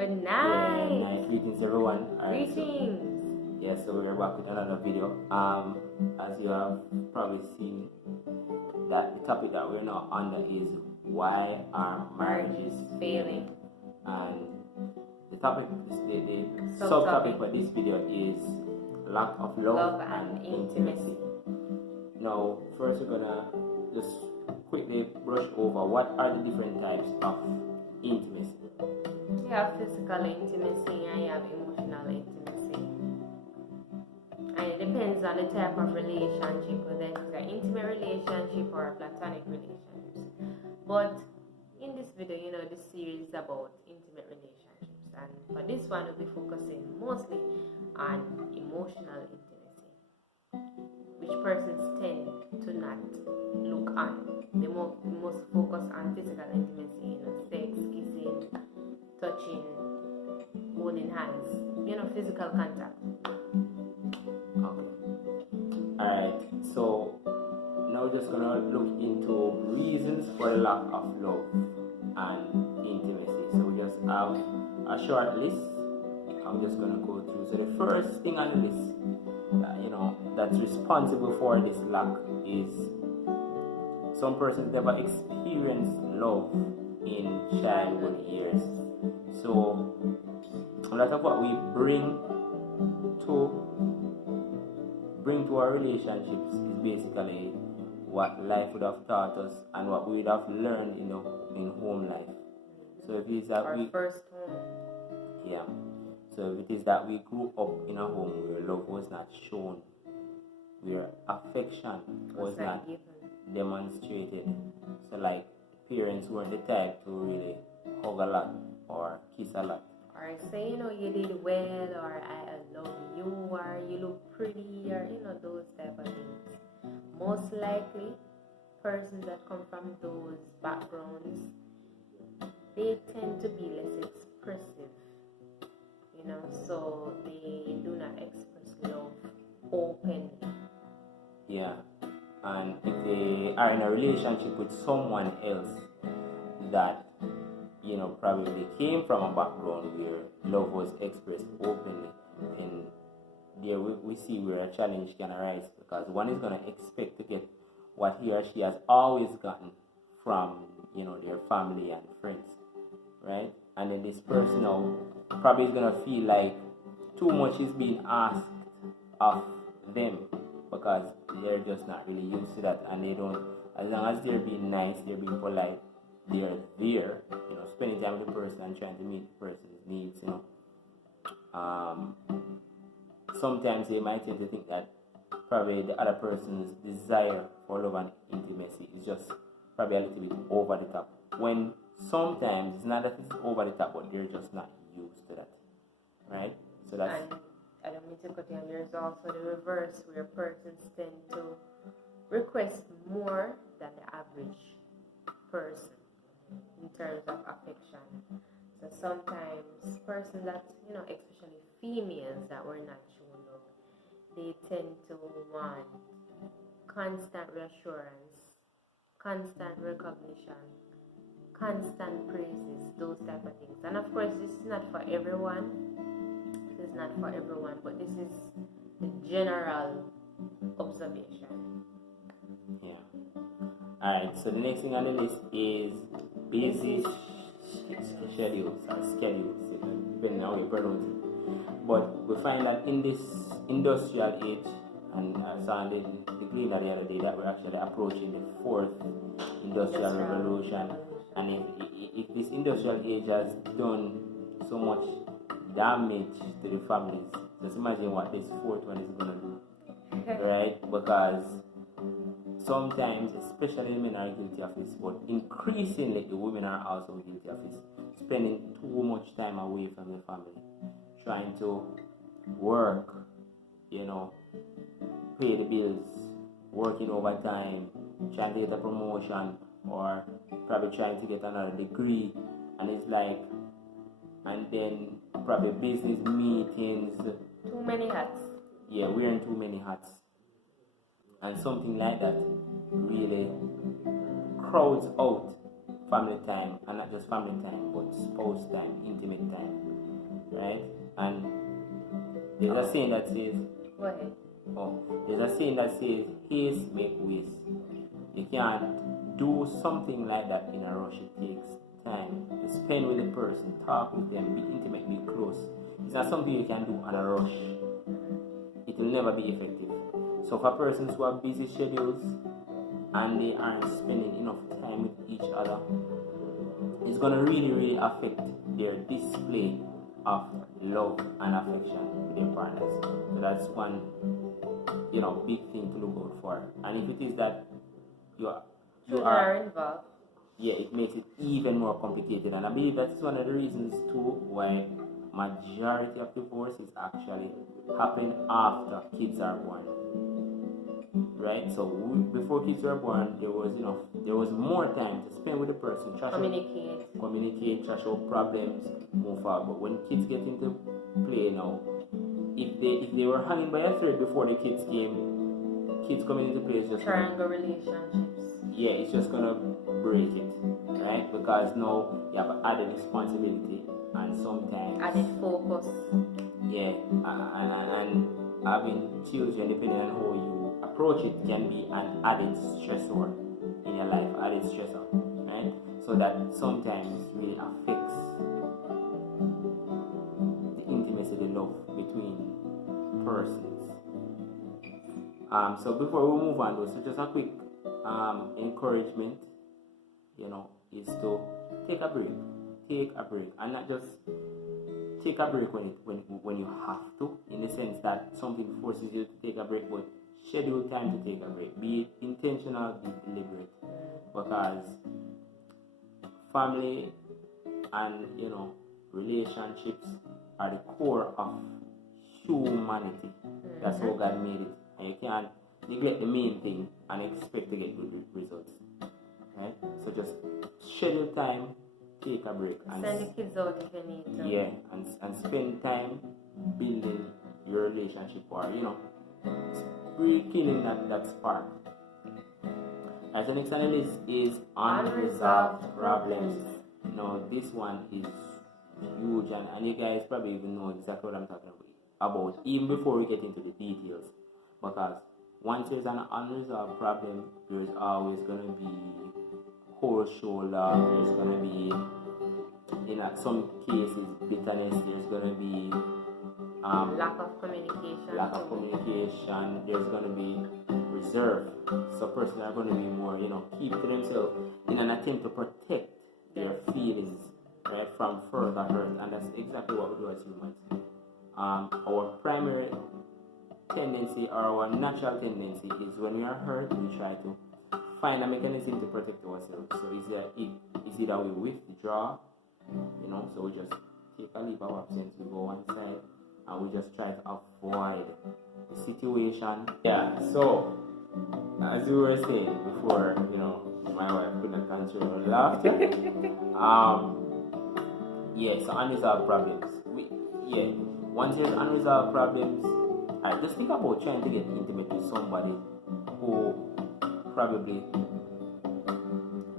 Good night. Good night. Greetings, everyone. Greetings. Yes, so we're back with another video. As you have probably seen, that the topic that we're now under is why are marriages failing? And the topic, the subtopic for this video is lack of love and intimacy. Now, first we're gonna just quickly brush over what are the different types of intimacy. You have physical intimacy and you have emotional intimacy. And it depends on the type of relationship, whether it's an intimate relationship or a platonic relationship. But in this video, this series is about intimate relationships. And for this one, we'll be focusing mostly on emotional intimacy, which persons tend to not look on. They most focus on physical intimacy, sex, kissing, touching, holding hands, physical contact. Okay. Alright, so now we're just gonna look into reasons for the lack of love and intimacy. So we just have a short list. I'm just gonna go through. So the first thing on the list, that's responsible for this lack is some persons never experienced love in childhood years. So a lot of what we bring to our relationships is basically what life would have taught us and what we would have learned, in home life. So if it is that our first home. Yeah. So if it is that we grew up in a home where love was not shown, where affection was not demonstrated. So like parents weren't the type to really hug a lot or kiss a lot. Or say, you did well, or I love you, or you look pretty, or those type of things. Most likely, persons that come from those backgrounds, they tend to be less expressive, so they do not express love openly. Yeah, and if they are in a relationship with someone else that probably came from a background where love was expressed openly, and there we see where a challenge can arise, because one is going to expect to get what he or she has always gotten from their family and friends, right? And then this person now probably is going to feel like too much is being asked of them, because they're just not really used to that, and they don't, as long as they're being nice, they're being polite, they're there, spending time with the person and trying to meet the person's needs, sometimes they might tend to think that probably the other person's desire for love and intimacy is just probably a little bit over the top, when sometimes it's not that it's over the top, but they're just not used to that, right? So that's... And I don't mean to cut you, there's also the reverse, where persons tend to request more than the average person in terms of affection. So sometimes persons that, especially females that were not shown love, they tend to want constant reassurance, constant recognition, constant praises, those type of things. And of course, this is not for everyone. This is not for everyone, but this is the general observation. Yeah. Alright, so the next thing on the list is busy schedules, depending on how you pronounce it. But we find that in this industrial age, and I saw the gleaner the other day that we're actually approaching the fourth industrial revolution. And if this industrial age has done so much damage to the families, just imagine what this fourth one is going to do, right? Because sometimes, especially the men are guilty of this, but increasingly the women are also guilty of this, spending too much time away from the family, trying to work, pay the bills, working overtime, trying to get a promotion, or probably trying to get another degree, and it's like, and then probably business meetings. Too many hats. Yeah, wearing too many hats. And something like that really crowds out family time, and not just family time, but spouse time, intimate time. And there's a saying that says, Go ahead. there's a saying that says, haste make waste. You can't do something like that in a rush. It takes time to spend with the person, talk with them, be intimate, be close. It's not something you can do on a rush. It will never be effective. So for persons who have busy schedules and they aren't spending enough time with each other, it's going to really affect their display of love and affection with their partners. So that's one, big thing to look out for. And if it is that you are involved, it makes it even more complicated. And I believe that's one of the reasons too why majority of divorces actually happen after kids are born. Right? So before kids were born, there was more time to spend with the person, communicate, trash out problems, move forward. But when kids get into play now, if they were hanging by a thread before the kids coming into play is just triangle relationships. Yeah, it's just gonna break it, right? Because now you have added responsibility and sometimes added focus. Yeah, and having children, depending on how you approach it, can be an added stressor in your life, right? So that sometimes really affects the intimacy, the love between persons. So before we move on, so just a quick encouragement, is to take a break, and not just take a break when you have to, in the sense that something forces you to take a break, but schedule time to take a break. Be intentional, be deliberate, because family and relationships are the core of humanity. That's how God made it, and you can't neglect the main thing and expect to get good results. Right? So just schedule time, take a break, and send the kids out if you need to. Yeah, and spend time building your relationship, or rekindling that spark. As the next on the list is unresolved problems. Now this one is huge, and you guys probably even know exactly what I'm talking about even before we get into the details, because once there's an unresolved problem, there's always going to be cold shoulder, there's going to be, in some cases, bitterness, there's going to be lack of communication, there's going to be reserve. So persons are going to be more, keep to themselves in an attempt to protect their feelings, right, from further hurt, and that's exactly what we do as humans. Our primary tendency, or our natural tendency, is when we are hurt, we try to find a mechanism to protect ourselves. So it's either we withdraw, so we just take a leave of absence, we go one side, and we just try to avoid the situation. Yeah, so as you were saying before, my wife could not control her laughter. So unresolved problems. Once there's unresolved problems, just think about trying to get intimate with somebody who probably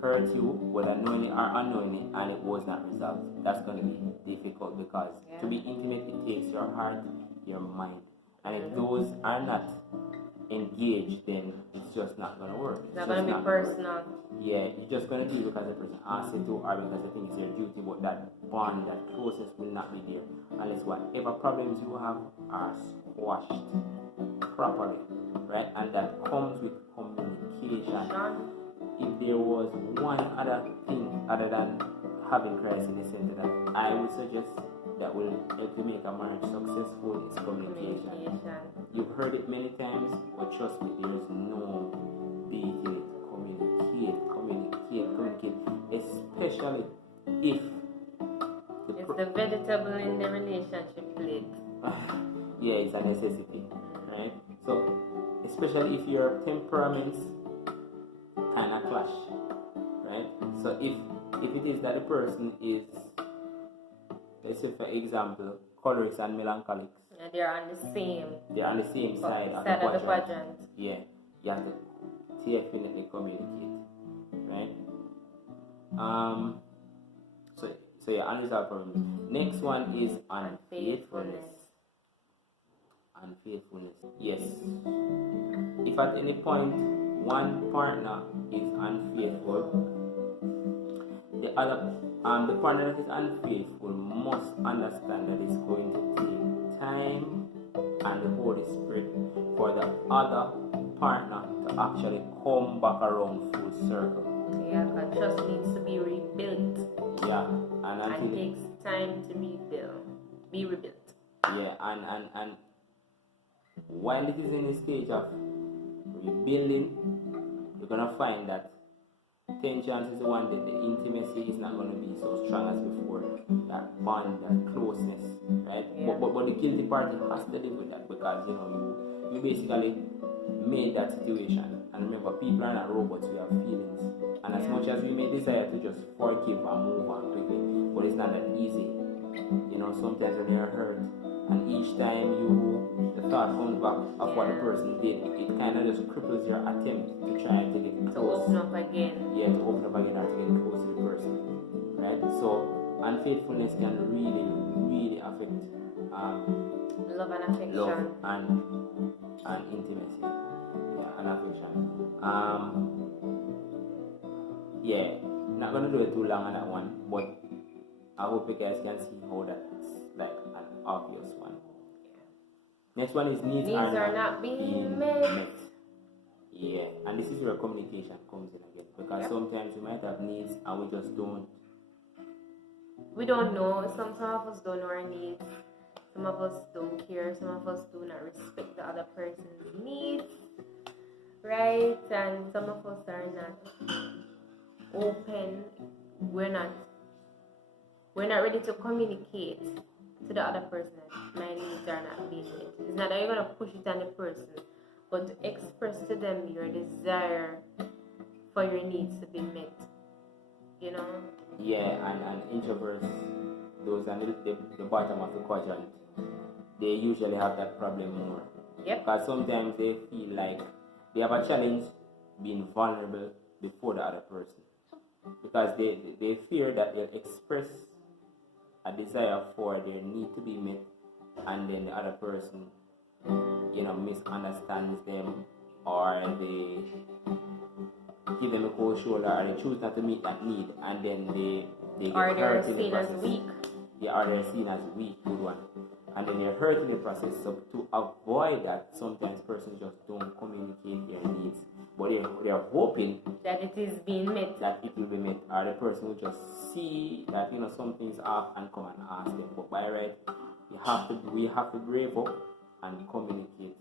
hurt you, whether knowingly or unknowingly, and it was not resolved. That's going to be difficult, because to be intimate, it takes your heart, your mind, and if those are not engaged, then it's just not going to work. It's not going to be personal. Yeah, you're just going to do it because the person asks you to, or because they think it's your duty, but that bond, that closeness will not be there unless whatever problems you have are squashed properly, right? And that comes with communication. If there was one other thing other than having Christ in the center that I would suggest that will help you make a marriage successful, is communication. You've heard it many times, but trust me, there's no beating it. Communicate, especially if it's the vegetable in the relationship plate. It's a necessity, right? So especially if your temperaments kind of clash, right? So if it is that the person is, let's say for example, cholerics and melancholics, and they're on the same side of the quadrant. Yeah, you have to definitely communicate, right? So yeah, unresolved problems. Next one is unfaithfulness. Unfaithfulness. Yes. If at any point one partner is unfaithful, the partner that is unfaithful must understand that it's going to take time and the Holy Spirit for the other partner to actually come back around full circle. Yeah, but trust needs to be rebuilt. Yeah, and it takes time to be rebuilt. Yeah, and while it is in the stage of rebuilding, you're gonna find that 10 chances to 1 that the intimacy is not gonna be so strong as before. That bond, that closeness, right? Yeah. But the guilty party has to live with that because you basically made that situation. And remember, people are not robots, we have feelings. And as much as we may desire to just forgive and move on quickly, but it's not that easy. Sometimes when you're hurt, and each time the thought comes back of what the person did, it kind of just cripples your attempt to try and get close. To open up again. Yeah, to open up again or to get close to the person. Right? So, unfaithfulness can really, really affect love and affection. Love and intimacy. Yeah, and affection. Yeah, not gonna do it too long on that one, but I hope you guys can see how that's like an obvious one. Next one is needs are not being met. Yeah, and this is where communication comes in again, because sometimes we might have needs and we just don't. We don't know. Some of us don't know our needs. Some of us don't care. Some of us do not respect the other person's needs, right? And some of us are not open. We're not ready to communicate to the other person that my needs are not being met. It's not that you're gonna push it on the person, but to express to them your desire for your needs to be met. Yeah, and introverts, those are the bottom of the quadrant, they usually have that problem more. Yep. Because sometimes they feel like they have a challenge being vulnerable before the other person. Because they fear that they'll express a desire for their need to be met, and then the other person, misunderstands them, or they give them a cold shoulder, or they choose not to meet that need, and then they get hurt in the process. Or they're seen as weak. Yeah, or they're seen as weak, good one. And then they're hurt in the process. So to avoid that, sometimes persons just don't communicate their needs. But they're hoping that it is being met. That it will be met. Or the person will just see that something's off and come and ask them. But by right, we have to brave up and communicate.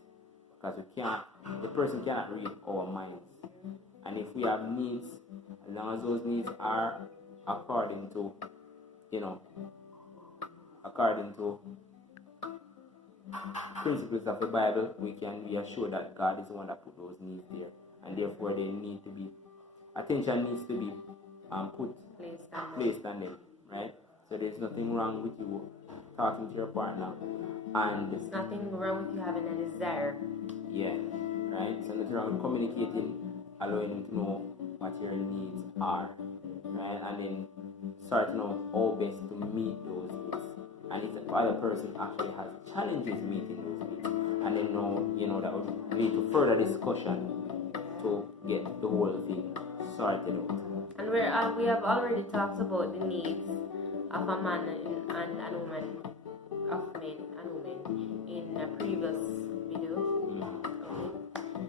Because the person cannot read our minds. And if we have needs, as long as those needs are according to principles of the Bible, we can be assured that God is the one that put those needs there, and therefore attention needs to be placed on them, right? So there's nothing wrong with you talking to your partner, and there's nothing wrong with you having a desire. Yeah, right. So nothing wrong with communicating, allowing them to know what your needs are, right? And then starting out how best to meet those needs. And if the other person actually has challenges meeting those needs, and then that would lead to further discussion to get the whole thing sorted out. And we have already talked about the needs of a man and a woman, of men and women, in a previous video. Okay.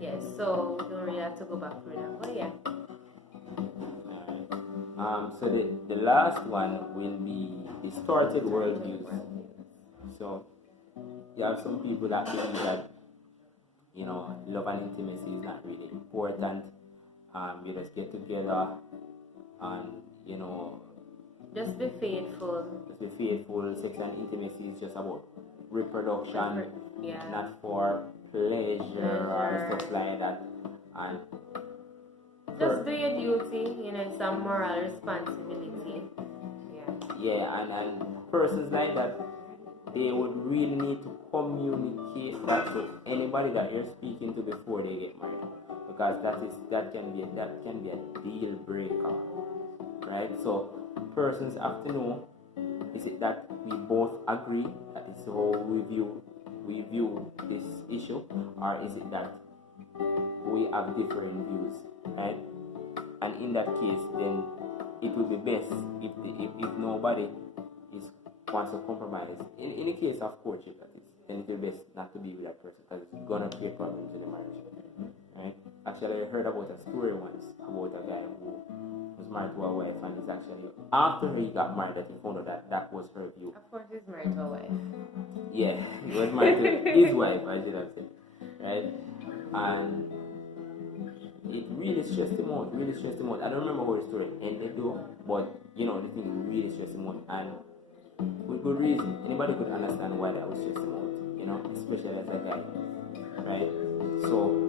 Yes, so we don't really have to go back through that, but yeah. So the last one will be distorted worldviews. So you have some people that believe that love and intimacy is not really important. You just get together and just be faithful. Just be faithful. Sex and intimacy is just about reproduction, not for pleasure or stuff like that. And just do your duty, it's a moral responsibility. Yeah, and persons like that, they would really need to communicate that to anybody that you're speaking to before they get married, because that can be a deal breaker, right? So persons have to know Is it that we both agree that is how we view this issue, or is it that we have different views, right? And in that case, then it will be best if nobody wants to compromise. In the case of courtship, that is, then it will be best not to be with that person because it's gonna create problems in the marriage, right? Actually, I heard about a story once about a guy who was married to a wife, and it's actually after he got married that he found out that was her view. Of course, he's married to a wife. Yeah, he was married to his wife, I should have said, right? And it really stressed him out. I don't remember how the story ended though, but the thing really stressed him out, and with good reason. Anybody could understand why that was stressed him out, especially as a guy, right? So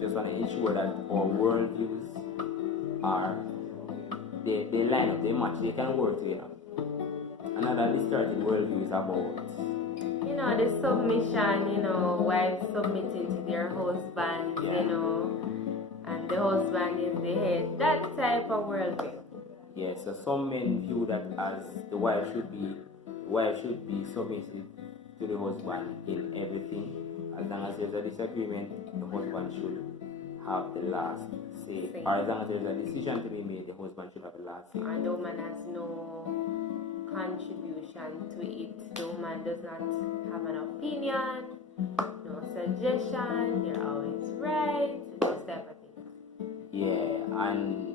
just want to ensure that our worldviews they line up, they match, they can work together. Another distorted worldview is about the submission, wives submitting to their husbands, and the husband is the head. That type of worldview. Yeah, so some men view that as the wife should be submissive to the husband in everything. As long as there's a disagreement, the husband should have the last say. Or as long as there's a decision to be made, the husband should have the last say. And the woman has no contribution to it. The woman does not have an opinion, no suggestion, you're always right, this type of thing. Yeah, and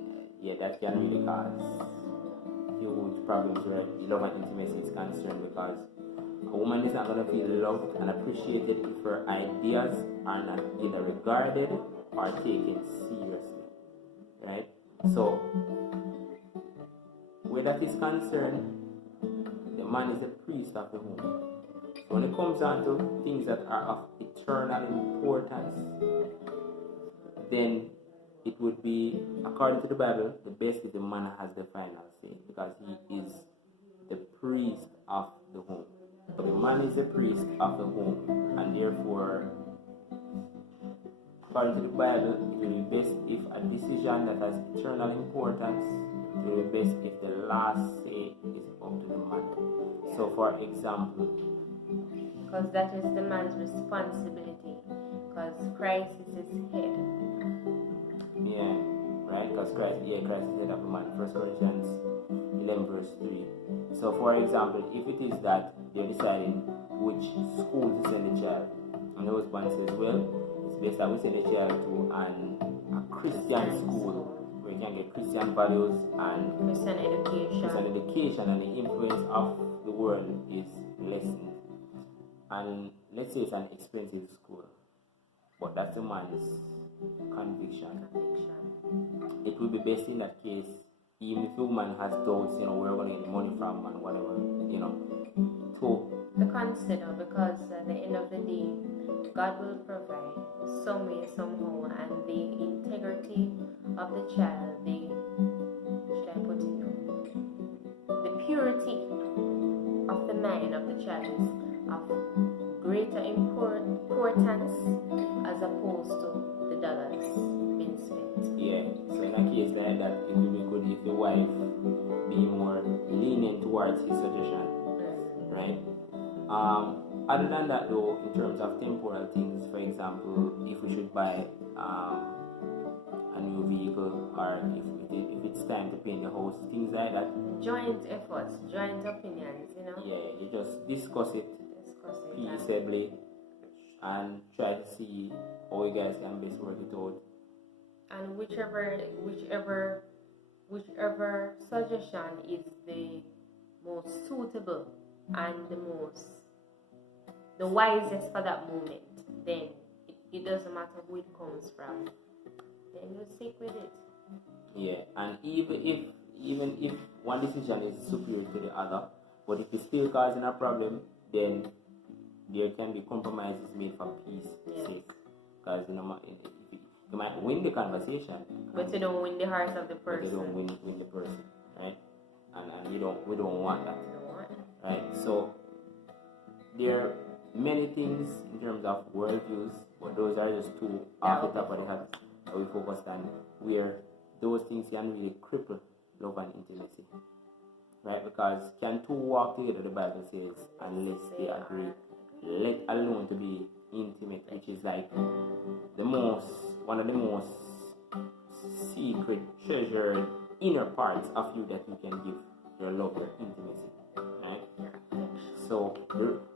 that can really cause huge problems where love and intimacy is concerned, because a woman is not going to feel loved and appreciated if her ideas are not either regarded or taken seriously, right? So where that is concerned, the man is the priest of the home. So when it comes down to things that are of eternal importance, then it would be, according to the Bible, the best if the man has the final say, because he is the priest of the home. So the man is the priest of the home, and therefore, according to the Bible, it will be best if a decision that has eternal importance, it will be best if the last say is up to the man. So, for example, because that is the man's responsibility, because Christ is his head. Yeah, right? Because Christ is the head of the man. 1 Corinthians 11 verse 3. So, for example, if it is that they're deciding which school to send the child, and the husband says, well, it's best that we send the child to a Christian school where you can get Christian values and Christian education, and the influence of the world is lessened. And let's say it's an expensive school, but that's the man's conviction. It will be best in that case, even if the woman has doubts, where we're going to get the money from and whatever, to consider, because at the end of the day, God will provide some way, somehow, and the integrity of the child, the purity of the mind of the child is of greater importance as opposed to the dollars being spent. Yeah, so in a case like that, it would be good if the wife be more lenient towards his suggestion, right? Other than that though, in terms of temporal things, for example, if we should buy a new vehicle, or if it's time to paint the house, things like that. Joint efforts, joint opinions, Yeah, you just discuss it peaceably and try to see how you guys can best work it out. And whichever suggestion is the most suitable and the wisest for that moment, then it doesn't matter who it comes from, then you stick with it. Yeah, and even if one decision is superior to the other, but if it's still causing a problem, then there can be compromises made for peace sake. Because you might win the conversation, but you don't win the heart of the person. But you don't win the person, right? And we don't want that, right? So there are many things in terms of worldviews, but those are just two off the top of the head that we focused on, where those things can really cripple love and intimacy, right? Because can two walk together, the Bible says, unless they agree, let alone to be intimate, which is like one of the most secret, treasured inner parts of you that you can give your love, your intimacy, right? So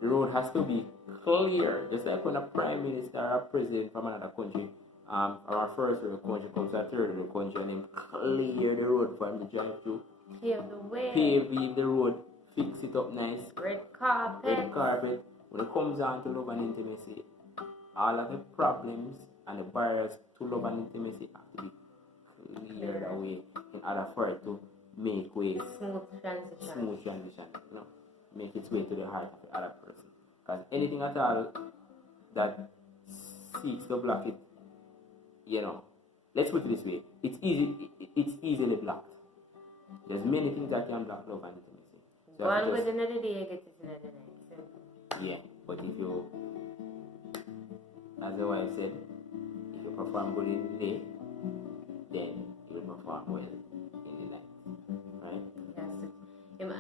the road has to be clear, just like when a prime minister or a president from another country, or a first world country comes to a third world country, and then clear the road for him to drive through. Pave the road, fix it up nice. Red carpet. When it comes down to love and intimacy, all of the problems and the barriers to love and intimacy have to be cleared away in order for it to make way. Smooth transition. Make its way to the heart of the other person. Because anything at all that seeks to block it, let's put it this way, it's easily blocked. There's many things that can block love and intimacy. So one good another day, you get it another night. Yeah, but if you, as the wife said, if you perform good in the day, then you will perform well in the night, right?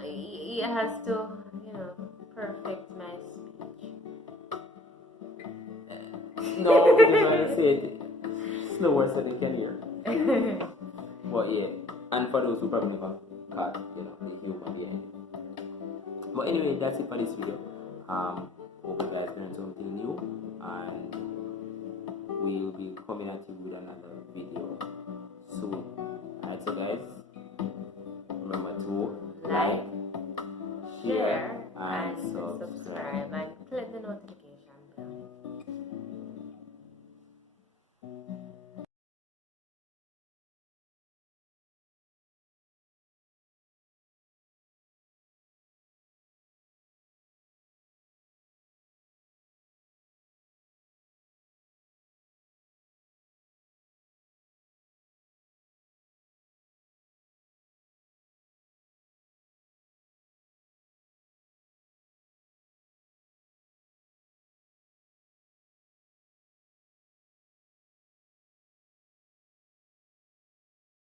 He has to, perfect my speech. No, because I said slower so they can hear. But yeah, and for those who probably never caught, the humor behind it. But anyway, that's it for this video. Hope you guys learned something new, and we'll be coming at you with another video soon. Alright, so guys, remember to like, share, and subscribe, and click the notification.